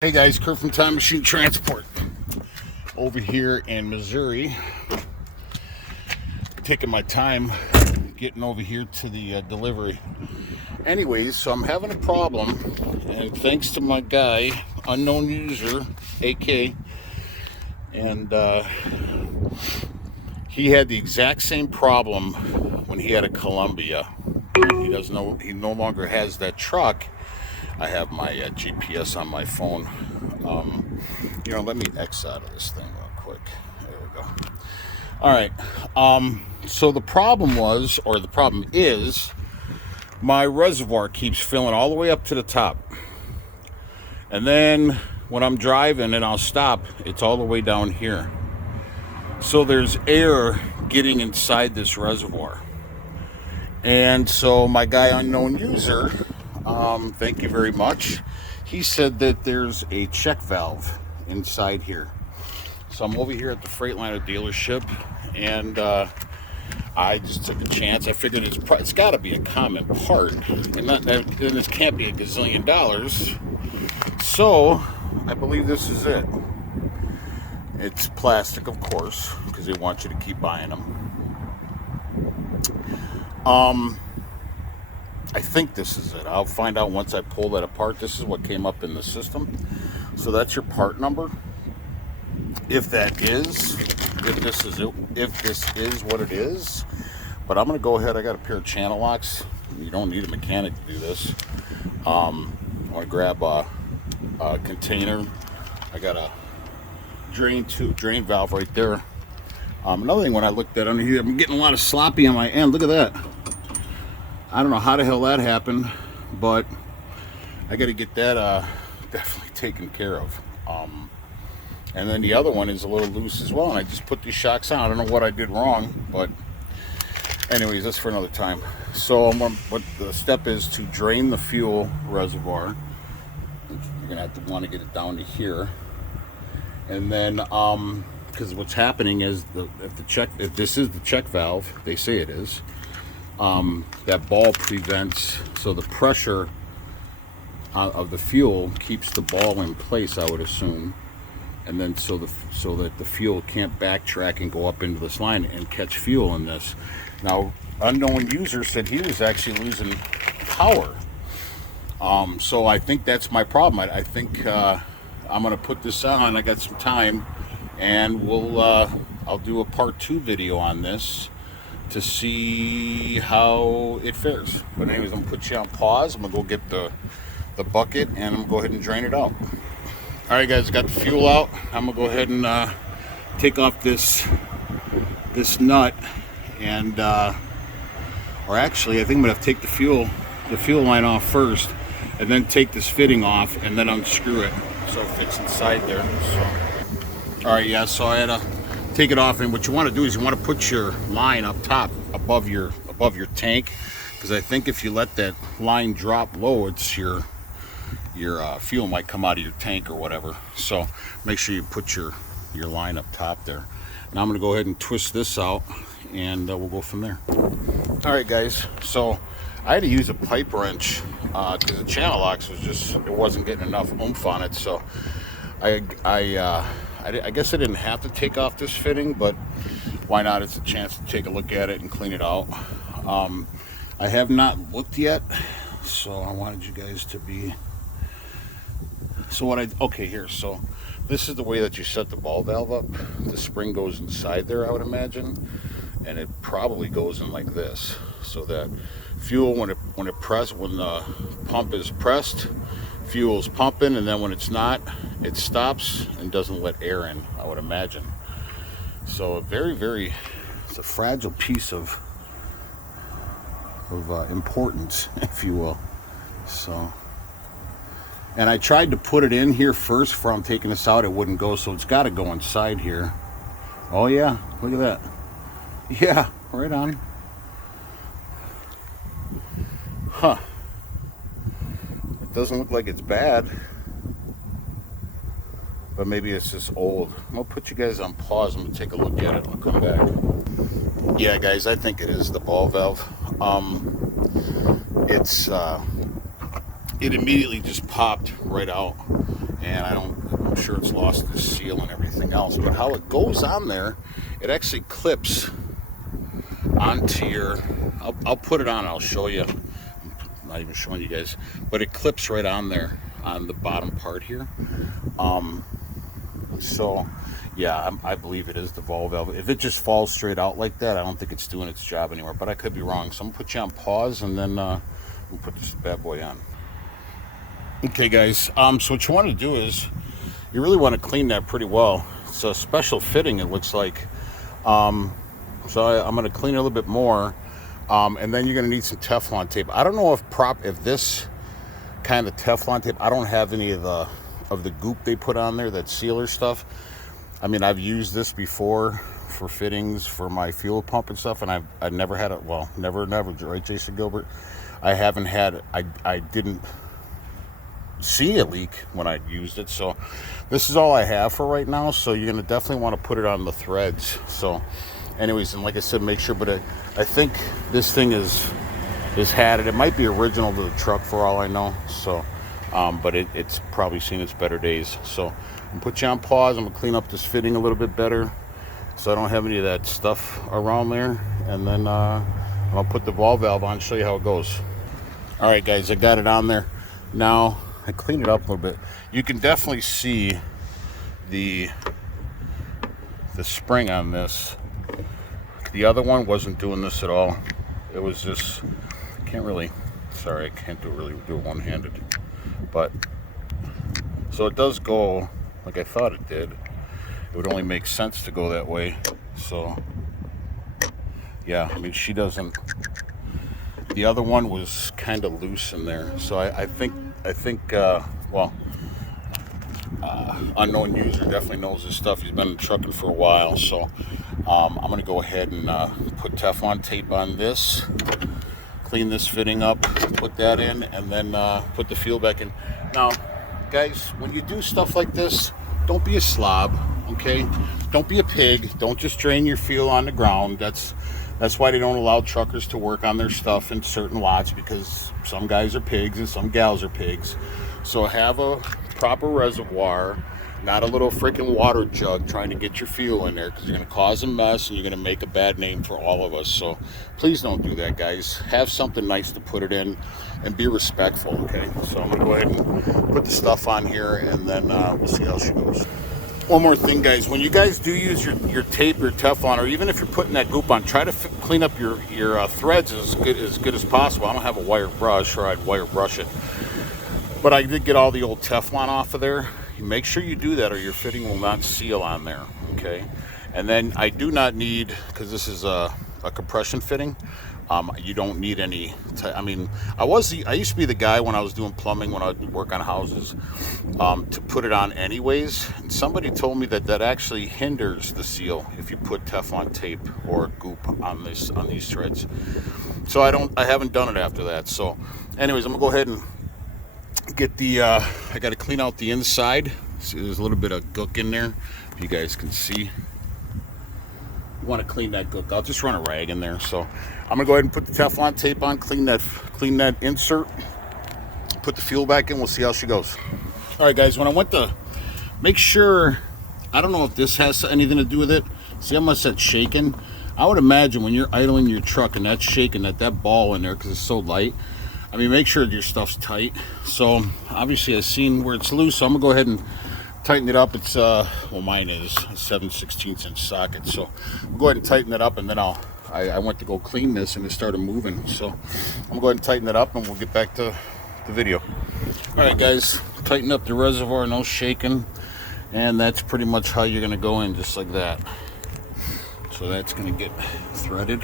Hey guys, Kurt from Time Machine Transport over here in Missouri. Taking my time getting over here to the delivery. Anyways, so I'm having a problem, and thanks to my guy, unknown user, AK, and he had the exact same problem when he had a Columbia. He no longer has that truck. I have my GPS on my phone. Let me X out of this thing real quick. There we go. All right. So the problem is, my reservoir keeps filling all the way up to the top. And then when I'm driving and I'll stop, it's all the way down here. So there's air getting inside this reservoir. And so my guy, unknown user, thank you very much. He said that there's a check valve inside here. So I'm over here at the Freightliner dealership, and I just took a chance. I figured it's got to be a common part, and this can't be a gazillion dollars. So I believe this is it. It's plastic, of course, because they want you to keep buying them. I think this is it. I'll find out once I pull that apart. This is what came up in the system. So that's your part number. If this is what it is. But I'm going to go ahead. I got a pair of channel locks. You don't need a mechanic to do this. I want to grab a container. I got a drain valve right there. Another thing, when I looked at under here, I'm getting a lot of sloppy on my end. Look at that. I don't know how the hell that happened, but I got to get that definitely taken care of. And then the other one is a little loose as well, and I just put these shocks on. I don't know what I did wrong, but anyways, that's for another time. So what the step is to drain the fuel reservoir. You're gonna have to want to get it down to here, and then because what's happening is if this is the check valve, they say it is. That ball prevents, so the pressure of the fuel keeps the ball in place, I would assume, and then so that the fuel can't backtrack and go up into this line and catch fuel in this. Now, unknown user said he was actually losing power. So I think that's my problem. I think I'm gonna put this on. I got some time, and I'll do a part 2 video on this to see how it fares. But anyways, I'm gonna put you on pause. I'm gonna go get the bucket, and I'm gonna go ahead and drain it out. All right, guys, got the fuel out. I'm gonna go ahead and take off this nut, and or actually, I think I'm gonna have to take the fuel line off first, and then take this fitting off, and then unscrew it so it fits inside there. So, all right, yeah. So I had to take it off, and what you want to do is you want to put your line up top above your tank, because I think if you let that line drop low, it's your fuel might come out of your tank or whatever. So make sure you put your line up top there. Now I'm going to go ahead and twist this out, and we'll go from there. All right, guys. So I had to use a pipe wrench because the channel locks wasn't getting enough oomph on it. So I guess I didn't have to take off this fitting, but why not? It's a chance to take a look at it and clean it out. I have not looked yet, so I wanted you guys to be. So here. So this is the way that you set the ball valve up. The spring goes inside there, I would imagine, and it probably goes in like this, so that fuel, when the pump is pressed, fuel's pumping, and then when it's not, it stops and doesn't let air in, I would imagine. So it's a fragile piece of importance, if you will. So, and I tried to put it in here first before I'm taking this out. It wouldn't go, so it's got to go inside here. Oh yeah, look at that. Yeah, right on. Huh. It doesn't look like it's bad, but maybe it's just old. I'm gonna put you guys on pause. I'm gonna take a look at it and I'll come back. Yeah, guys, I think it is the ball valve. It immediately just popped right out, and I'm sure it's lost the seal and everything else. But how it goes on there, it actually clips onto your, I'll put it on, I'll show you. I'm not even showing you guys, but it clips right on there on the bottom part here. So yeah, I believe it is the ball valve. If it just falls straight out like that, I don't think it's doing its job anymore, but I could be wrong. So I'm gonna put you on pause, and then we'll put this bad boy on. Okay guys, so what you want to do is you really want to clean that pretty well. It's a special fitting, it looks like. So I'm going to clean it a little bit more, and then you're going to need some Teflon tape. I don't know if this kind of Teflon tape, I don't have any of the goop they put on there, that sealer stuff. I mean, I've used this before for fittings for my fuel pump and stuff, and I've never had it. Well, never, right, Jason Gilbert? I haven't had, I didn't see a leak when I used it, so this is all I have for right now. So you're going to definitely want to put it on the threads. So anyways, and like I said, make sure, but I think this thing is had it might be original to the truck for all I know. So but it's probably seen its better days. So I'm gonna put you on pause. I'm gonna clean up this fitting a little bit better so I don't have any of that stuff around there, and then I'm gonna put the ball valve on, show you how it goes. All right guys, I got it on there now. I cleaned it up a little bit. You can definitely see the spring on this. The other one wasn't doing this at all. It was just, I can't really do it one-handed. But so it does go like I thought it did. It would only make sense to go that way. So yeah, I mean, she doesn't. The other one was kind of loose in there, so I think unknown user definitely knows this stuff. He's been trucking for a while, so I'm gonna go ahead and put Teflon tape on this, clean this fitting up, put that in, and then put the fuel back in. Now guys, when you do stuff like this, don't be a slob, okay? Don't be a pig. Don't just drain your fuel on the ground. That's why they don't allow truckers to work on their stuff in certain lots, because some guys are pigs and some gals are pigs. So have a proper reservoir, not a little freaking water jug trying to get your fuel in there, because you're going to cause a mess and you're going to make a bad name for all of us. So please don't do that, guys. Have something nice to put it in and be respectful, okay? So I'm going to go ahead and put the stuff on here, and then we'll see how she goes. One more thing, guys, when you guys do use your tape or Teflon, or even if you're putting that goop on, try to clean up your threads as good as possible. I don't have a wire brush, or I'd wire brush it, but I did get all the old Teflon off of there. Make sure you do that, or your fitting will not seal on there, okay? And then I do not need, because this is a compression fitting, you don't need any. I mean, I used to be the guy when I was doing plumbing, when I would work on houses, to put it on anyways. And somebody told me that actually hinders the seal if you put Teflon tape or goop on these threads. So I haven't done it after that. So anyways, I'm gonna go ahead and get the I got to clean out the inside. See, there's a little bit of gook in there, if you guys can see. You want to clean that gook. I'll just run a rag in there. So I'm gonna go ahead and put the Teflon tape on, clean that insert, put the fuel back in. We'll see how she goes. All right guys, when I went to make sure, I don't know if this has anything to do with it. See how much that's shaking? I would imagine when you're idling your truck and that's shaking, that ball in there, because it's so light, I mean, make sure your stuff's tight. So obviously I've seen where it's loose, so I'm gonna go ahead and tighten it up. It's well, mine is a 7/16 inch socket, so we'll go ahead and tighten it up, and then I went to go clean this and it started moving, so I'm gonna go ahead and tighten it up, and we'll get back to the video. All right guys, tighten up the reservoir, no shaking, and that's pretty much how you're gonna go in, just like that. So that's gonna get threaded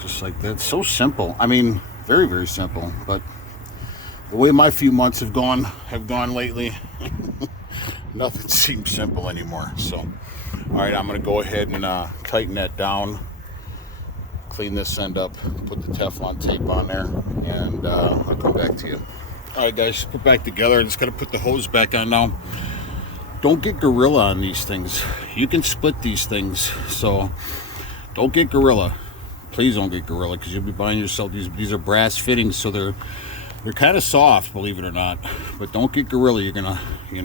just like that. So simple. I mean, very, very simple, but the way my few months have gone lately, nothing seems simple anymore. So all right, I'm gonna go ahead and tighten that down, clean this end up, put the Teflon tape on there, and I'll come back to you. All right guys, put back together. I just gotta put the hose back on now. Don't get gorilla on these things. You can split these things, so don't get gorilla. Please don't get gorilla, because you'll be buying yourself these are brass fittings, so They're kind of soft, believe it or not, but don't get gorilla. You're gonna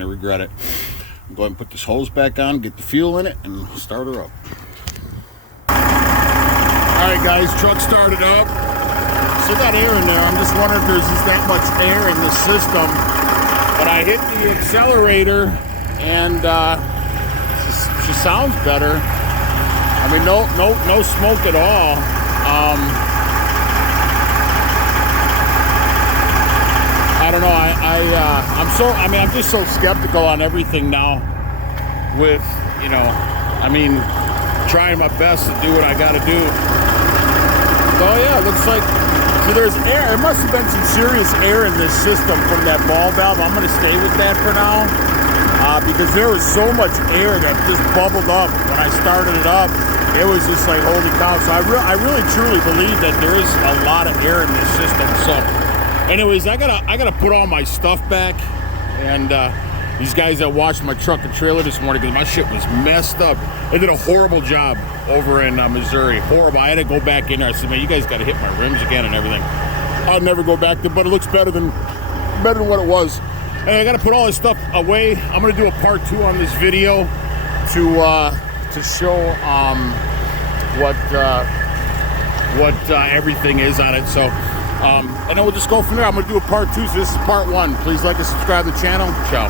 regret it. Go ahead and put this hose back on, get the fuel in it, and start her up. All right, guys, truck started up. Still got air in there. I'm just wondering if there's just that much air in the system. But I hit the accelerator, and she sounds better. I mean, no smoke at all. I don't know. I'm just so skeptical on everything now. With, trying my best to do what I got to do. So yeah, it looks like, so there's air. There must have been some serious air in this system from that ball valve. I'm going to stay with that for now, because there was so much air that just bubbled up when I started it up. It was just like, holy cow. So I really truly believe that there is a lot of air in this system. So anyways, I gotta put all my stuff back, and these guys that washed my truck and trailer this morning, because my shit was messed up. They did a horrible job over in Missouri. Horrible. I had to go back in there. I said, man, you guys got to hit my rims again and everything. I'll never go back there, but it looks better than what it was. And I got to put all this stuff away. I'm going to do a part 2 on this video to show what everything is on it. So, and then we'll just go from there. I'm going to do a part 2. So this is part 1. Please like and subscribe to the channel. Ciao.